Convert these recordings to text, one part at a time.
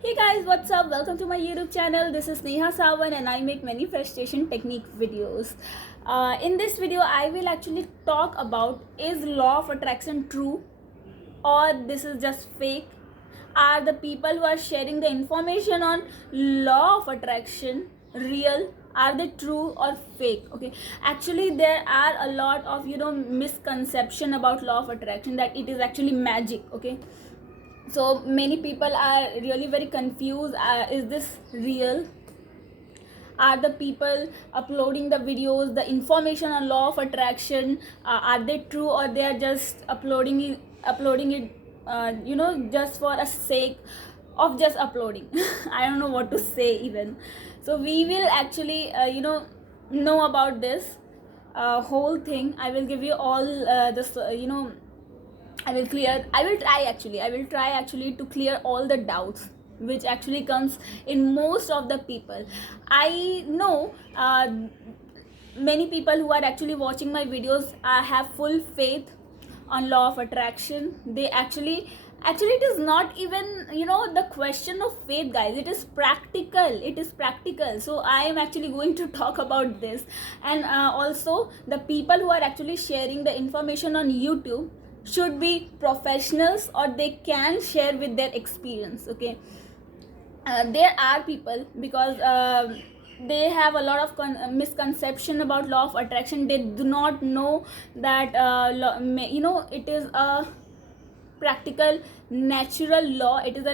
Hey guys, what's up? Welcome to my YouTube channel. This is Neha Sawan and I make manifestation technique videos. In this video, I will actually talk about, is law of attraction true or this is just fake? Are the people who are sharing the information on law of attraction real? Are they true or fake? Okay, actually there are a lot of misconception about law of attraction, that it is actually magic. Okay, so many people are really very confused. Is this real? Are the people uploading the videos, the information on law of attraction, are they true, or they are just uploading it just for a sake of just uploading? I don't know what to say even. So we will actually know about this whole thing. I will give you all this I will try actually to clear all the doubts which actually comes in most of the people. I know many people who are actually watching my videos have full faith on law of attraction. They actually it is not even the question of faith, guys. It is practical. So I am actually going to talk about this. And also the people who are actually sharing the information on YouTube should be professionals, or they can share with their experience. Okay, there are people, because they have a lot of misconception about law of attraction. They do not know that it is a practical natural law. It is a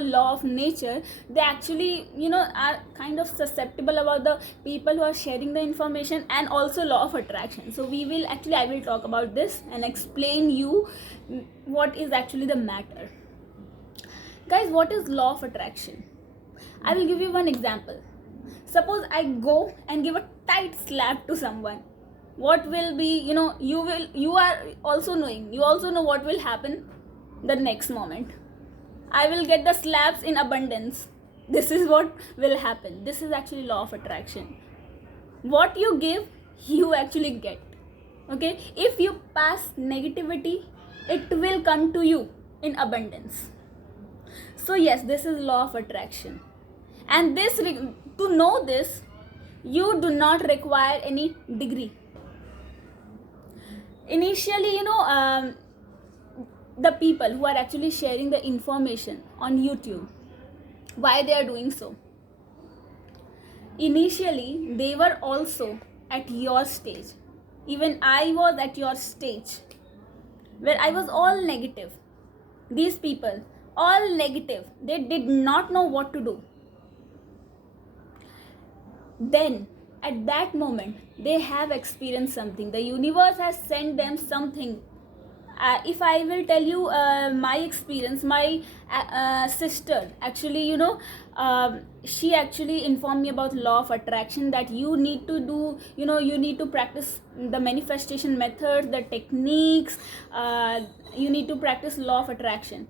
law of nature. They actually are kind of susceptible about the people who are sharing the information, and also law of attraction. So I will talk about this and explain you what is actually the matter. Guys, what is law of attraction? I will give you one example. Suppose I go and give a tight slap to someone. What will be, you are also knowing, you also know what will happen the next moment. I will get the slaps in abundance. This is what will happen. This is actually law of attraction. What you give, you actually get. Okay, if you pass negativity, it will come to you in abundance. So yes, this is law of attraction. And to know this, you do not require any degree. Initially, the people who are actually sharing the information on YouTube, why they are doing so? Initially, they were also at your stage. Even I was at your stage, where I was all negative. These people, all negative. They did not know what to do. Then, at that moment, they have experienced something. The universe has sent them something. If I will tell you my experience, my sister actually, she actually informed me about law of attraction, that you need to do, you need to practice the manifestation methods, the techniques, you need to practice law of attraction.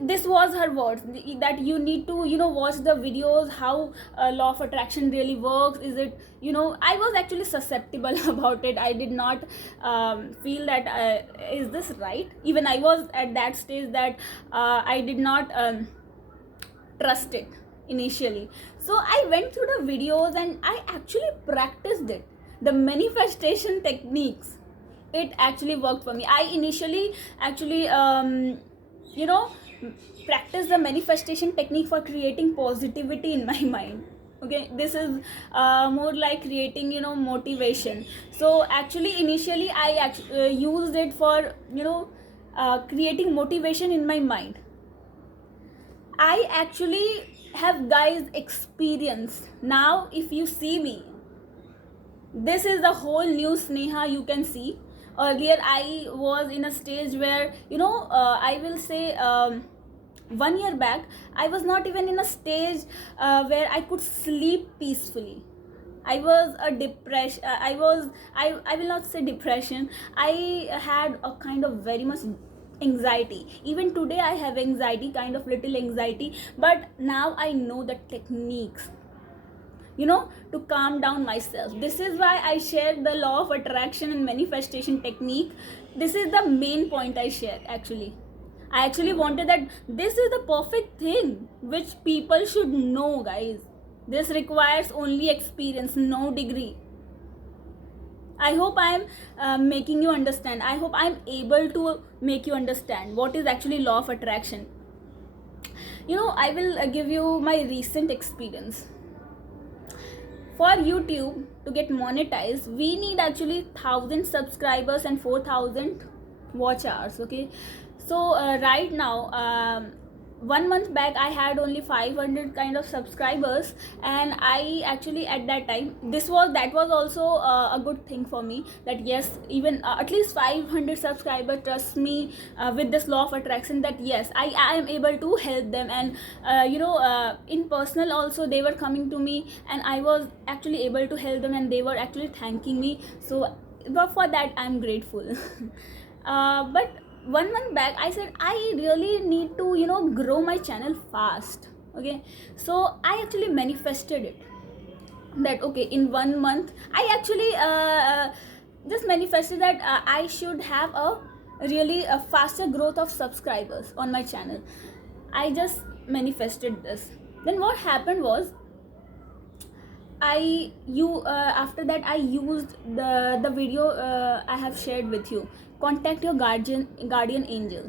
This was her words, that you need to watch the videos, how law of attraction really works. Is it, I was actually susceptible about it. I did not feel that is this right. Even I was at that stage that I did not trust it initially. So I went through the videos and I actually practiced it, the manifestation techniques. It actually worked for me. I initially actually practice the manifestation technique for creating positivity in my mind. Okay, this is more like creating motivation. So actually initially I used it for creating motivation in my mind. I actually have, guys, experience. Now if you see me, this is the whole new Sneha you can see. Earlier I was in a stage where I will say 1 year back, I was not even in a stage where I could sleep peacefully. I was a depression. I will not say depression. I had a kind of very much anxiety. Even today I have anxiety, kind of little anxiety. But now I know the techniques, to calm down myself. This is why I share the law of attraction and manifestation technique. This is the main point I share actually. I actually wanted that this is the perfect thing which people should know, guys. This requires only experience, no degree. I hope I am making you understand. I hope I am able to make you understand what is actually law of attraction. I will give you my recent experience. For YouTube to get monetized, we need actually 1,000 subscribers and 4,000 watch hours. Okay, so right now, 1 month back I had only 500 kind of subscribers, and I actually at that time that was also a good thing for me, that yes, even at least 500 subscribers trust me with this law of attraction, that yes, I am able to help them. And in personal also they were coming to me, and I was actually able to help them, and they were actually thanking me. So for that I'm grateful. But 1 month back I said I really need to grow my channel fast. Okay, so I actually manifested it, that okay, in 1 month I actually just manifested that I should have a really a faster growth of subscribers on my channel. I just manifested this. Then what happened was, after that I used the video I have shared with you. Contact your guardian angel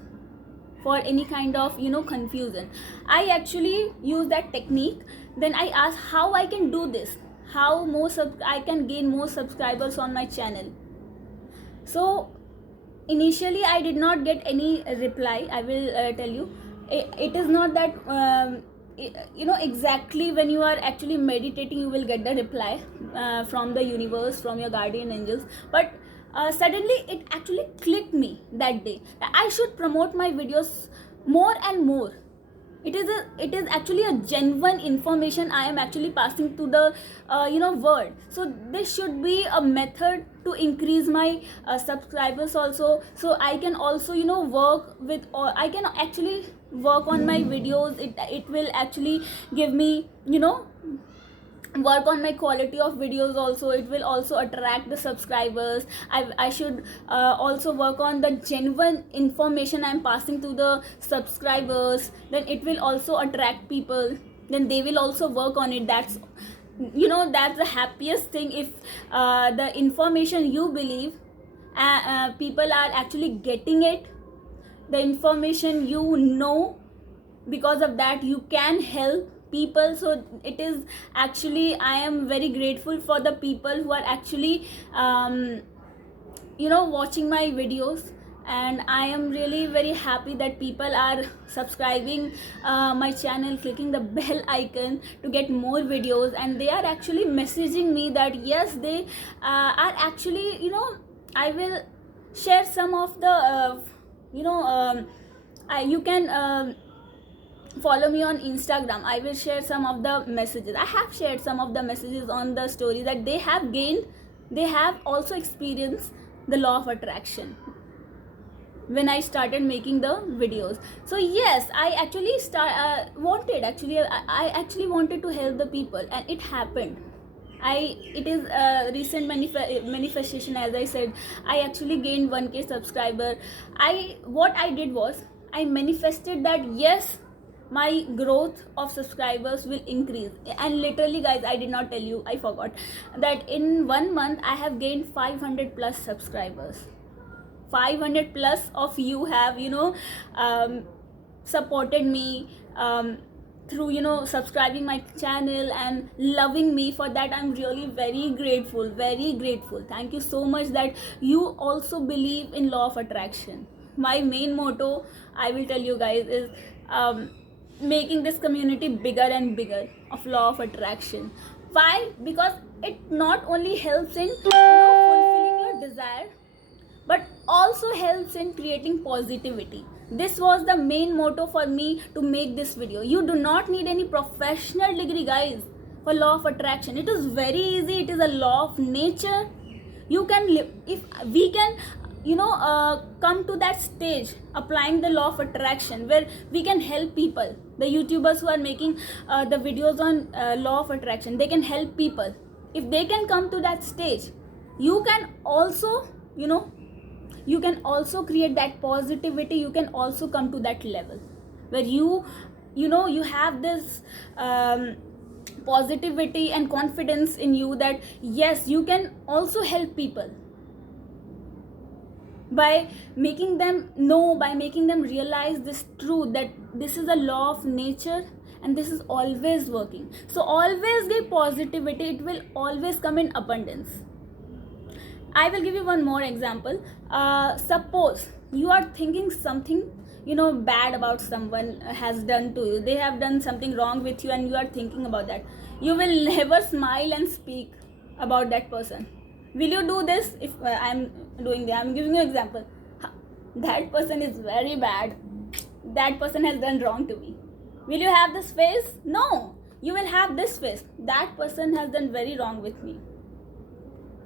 for any kind of confusion. I actually use that technique. Then I asked how I can do this, how I can gain more subscribers on my channel. So initially I did not get any reply. I will tell you, it is not that exactly when you are actually meditating you will get the reply from the universe, from your guardian angels. But suddenly it actually clicked me that day that I should promote my videos more and more. It is actually a genuine information I am actually passing to the world. So this should be a method to increase my subscribers also. So I can also work with, or I can actually work on my videos. It will actually give me work on my quality of videos also. It will also attract the subscribers. I should also work on the genuine information I'm passing to the subscribers. Then it will also attract people, then they will also work on it. That's the happiest thing. If the information you believe people are actually getting it, the information because of that you can help people. So it is actually, I am very grateful for the people who are actually watching my videos, and I am really very happy that people are subscribing my channel, clicking the bell icon to get more videos, and they are actually messaging me that yes, they are actually I will share some of the you can follow me on Instagram. I will share some of the messages. I have shared some of the messages on the story that they have also experienced the law of attraction when I started making the videos. So yes, I actually I actually wanted to help the people, and it happened. It is a recent manifestation. As I said, I actually gained 1k subscriber. What I did was I manifested that yes, my growth of subscribers will increase. And literally guys, I did not tell you, I forgot that in 1 month I have gained 500 plus subscribers. 500 plus of you have supported me through subscribing my channel and loving me. For that I'm really very grateful, very grateful. Thank you so much that you also believe in law of attraction. My main motto, I will tell you guys, is making this community bigger and bigger of law of attraction. Why? Because it not only helps in fulfilling your desire, but also helps in creating positivity. This was the main motto for me to make this video. You do not need any professional degree, guys, for law of attraction. It is very easy. It is a law of nature. You can live, if we can come to that stage applying the law of attraction, where we can help people. The YouTubers who are making the videos on law of attraction, they can help people. If they can come to that stage, you can also you can also create that positivity. You can also come to that level where you have this positivity and confidence in you that yes, you can also help people by making them know, by making them realize this truth that this is a law of nature and this is always working. So always give positivity, it will always come in abundance. I will give you one more example. Suppose you are thinking something bad about someone has done to you. They have done something wrong with you and you are thinking about that. You will never smile and speak about that person. Will you do this? If I'm doing that, I'm giving you an example. That person is very bad. That person has done wrong to me. Will you have this face? No. You will have this face. That person has done very wrong with me.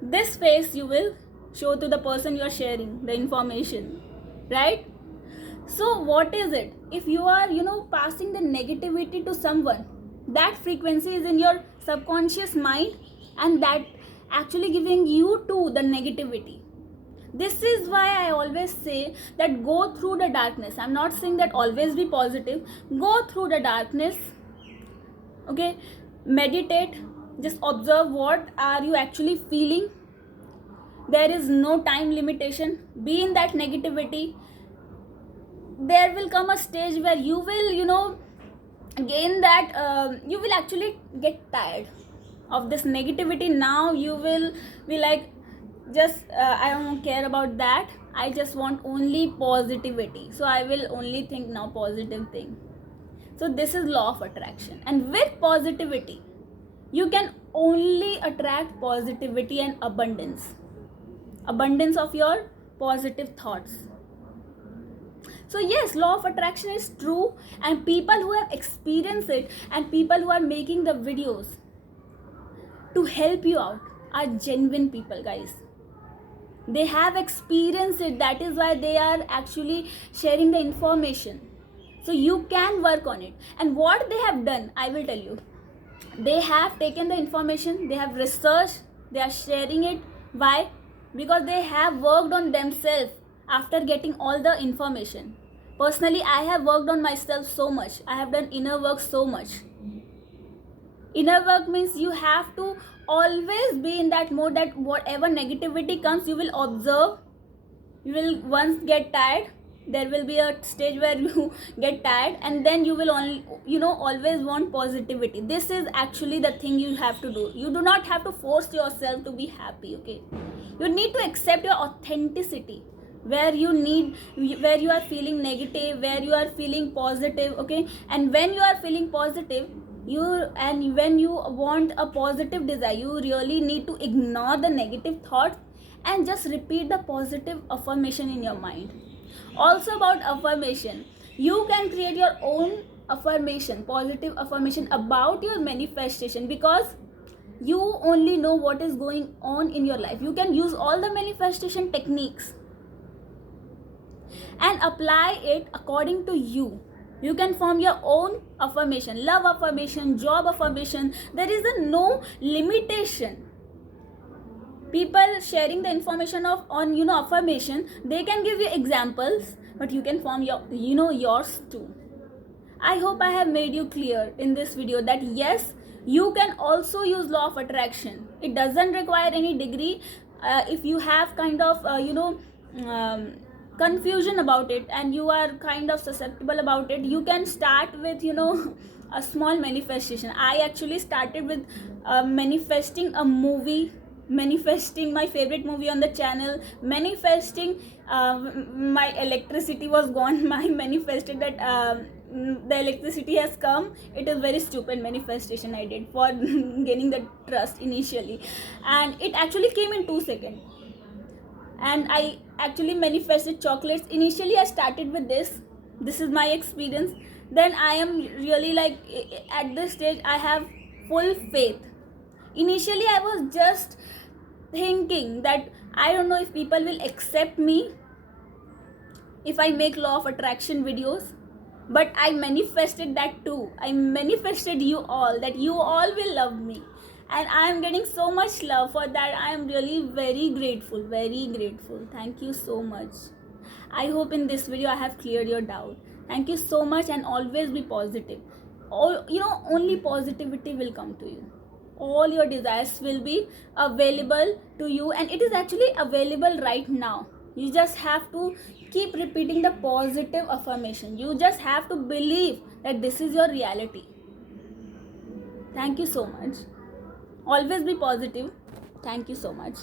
This face you will show to the person you are sharing the information, right? So what is it? If you are passing the negativity to someone, that frequency is in your subconscious mind and that actually giving you to the negativity. This is why I always say that go through the darkness. I'm not saying that always be positive. Go through the darkness, okay? Meditate, just observe what are you actually feeling. There is no time limitation. Be in that negativity. There will come a stage where you will gain that you will actually get tired of this negativity. Now you will be like, just I don't care about that, I just want only positivity, so I will only think now positive thing. So this is law of attraction, and with positivity you can only attract positivity and abundance of your positive thoughts. So yes, law of attraction is true, and people who have experienced it and people who are making the videos to help you out are genuine people, guys. They have experienced it. That is why they are actually sharing the information. So you can work on it. And what they have done, I will tell you. They have taken the information, they have researched, they are sharing it. Why? Because they have worked on themselves after getting all the information. Personally, I have worked on myself so much. I have done inner work so much. Inner work means you have to always be in that mode that whatever negativity comes, you will observe. You will once get tired. There will be a stage where you get tired, and then you will only always want positivity. This is actually the thing you have to do. You do not have to force yourself to be happy, okay? You need to accept your authenticity, where you are feeling negative, where you are feeling positive, okay? And when you are feeling positive, when you want a positive desire, you really need to ignore the negative thoughts and just repeat the positive affirmation in your mind. Also about affirmation, you can create your own affirmation, positive affirmation about your manifestation, because you only know what is going on in your life. You can use all the manifestation techniques and apply it according to you. You can form your own affirmation, love affirmation, job affirmation. There is no limitation. People sharing the information on affirmation, they can give you examples, but you can form your yours too. I hope I have made you clear in this video that yes, you can also use law of attraction. It doesn't require any degree. If you have kind of confusion about it and you are kind of susceptible about it, you can start with a small manifestation. I actually started with manifesting a movie, manifesting my favorite movie on the channel, manifesting my electricity was gone. I manifested that the electricity has come. It is very stupid manifestation I did for gaining the trust initially, and it actually came in 2 seconds. And I actually manifested chocolates. Initially I started with this is my experience. Then I am really like, at this stage I have full faith. Initially I was just thinking that I don't know if people will accept me if I make law of attraction videos, but I manifested that too. I manifested you all, that you all will love me. and I am getting so much love for that. I am really very grateful, very grateful. Thank you so much. I hope in this video I have cleared your doubt. Thank you so much, and always be positive. Only positivity will come to you. All your desires will be available to you, and it is actually available right now. You just have to keep repeating the positive affirmation. You just have to believe that this is your reality. Thank you so much. Always be positive. Thank you so much.